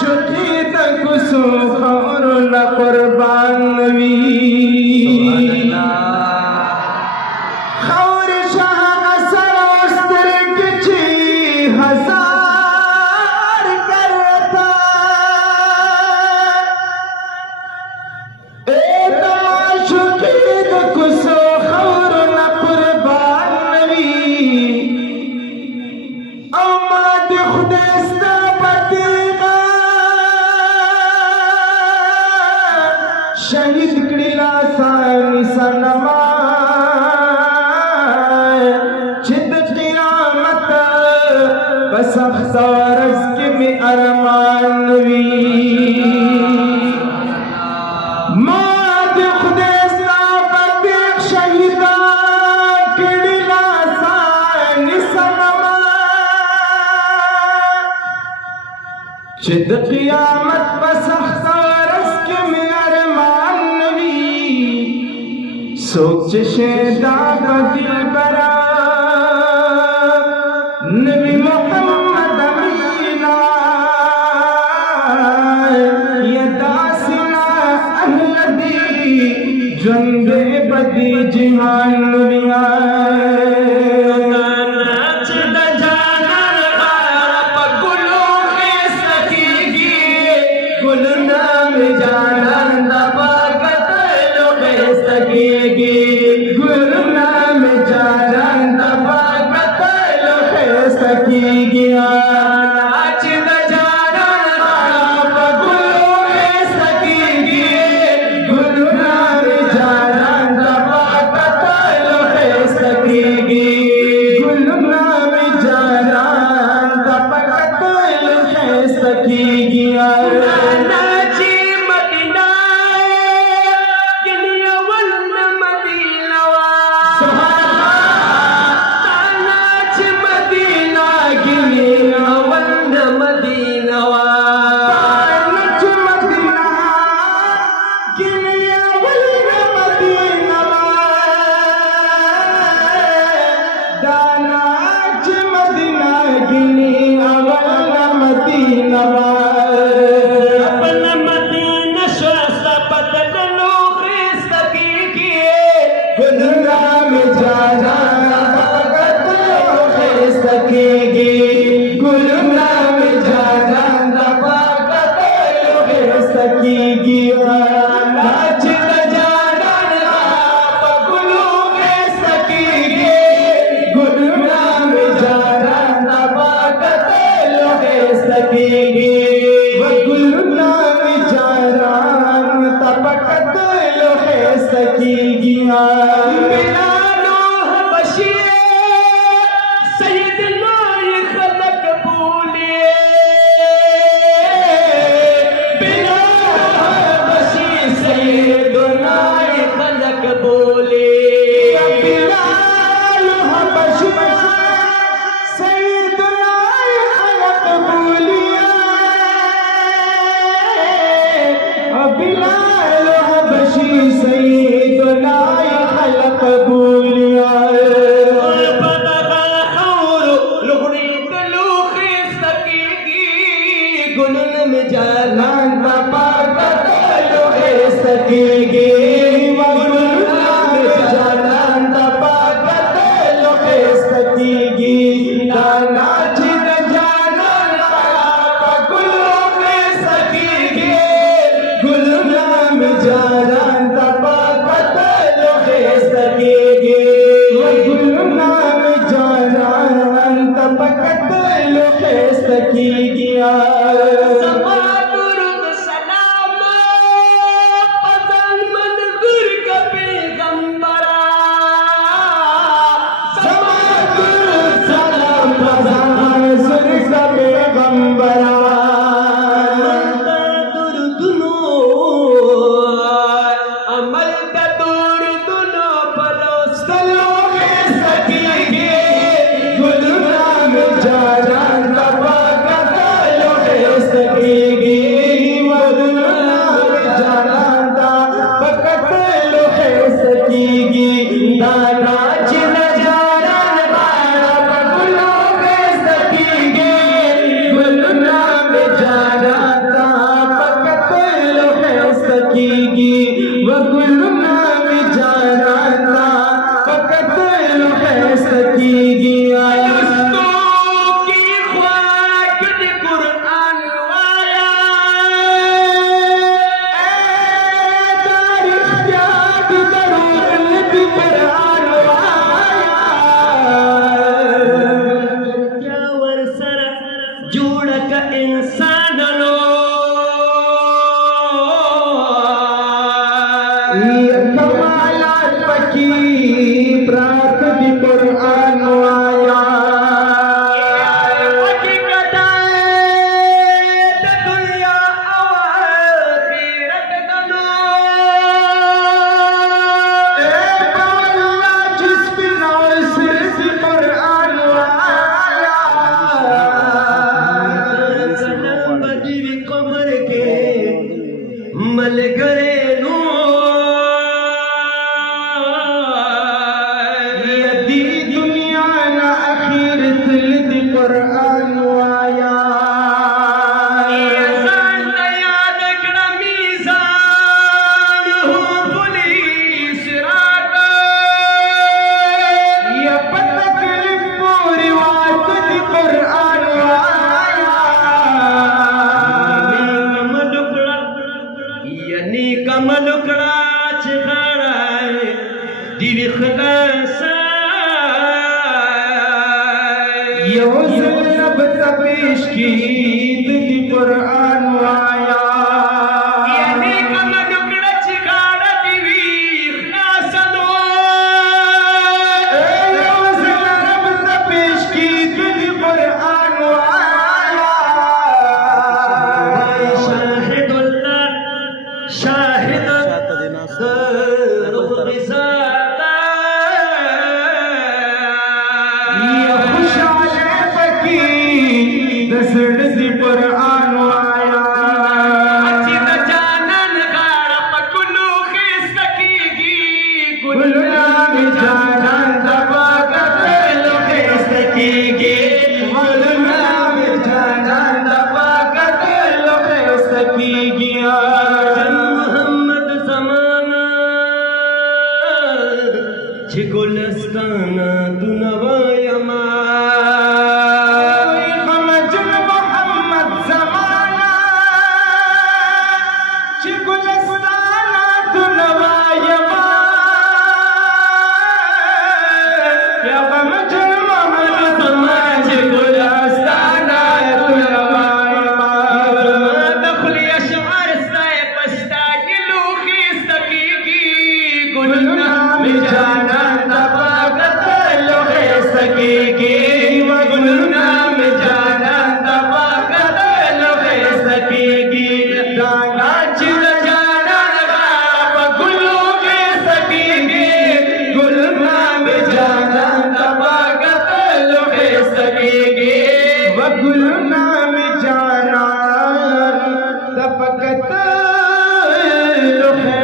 माशुकी तक सुखर न कुर्बान वी खौर शाह असर उस्तर किची हजार करता एक माशुकी तक सुखर न कुर्बान वी अमाद खुदेस्ता पतिगा शहीद कड़ीला सानी सनमा चिद क़ियामत बस अख्तारस के में अरमान वी माद खुदेस्ता पतिग शहीदा कड़ीला सानी सनमा चिद क़ियामत बस अख्तारस के में सोच शेदा का दिल बरा नबी मोहम्मद अमीना ये दासिना अहलदी जंगे बदी जिहान नबिया सलाम पसंद कब्र के मल करे नो यदी दुनिया ना आखिर तिल कुरान आया ये सान याद कड़ा मीज़ान हो पुलिस रात ये पता कल पूरी बात कुरान आया यानी कमल कड़ा चखड़ा दिवी खलास लब तपेश की कुरान आया यानी कमल कड़ा चखड़ा दिवी खलास लब तपेश की कुरान आया शाहिदुल्लाह शाहिद गुलस्ताना तू नवायमा मजल मोहम्मद जमाना गुलस्ताना तू नवायमा या मजल मोहम्मद जमाना गुलस्ताना तू नवायमा दखली अशआर साए पस्तागिलू खिस्तकी गुलना में जाना गुलना में जाना तबाकत लोगे सकेगी चिल जाना गुलो के सकेगी गुलना में जाना तबाकत लोगे सकेगी गुलना में जाना तबाकत लोगे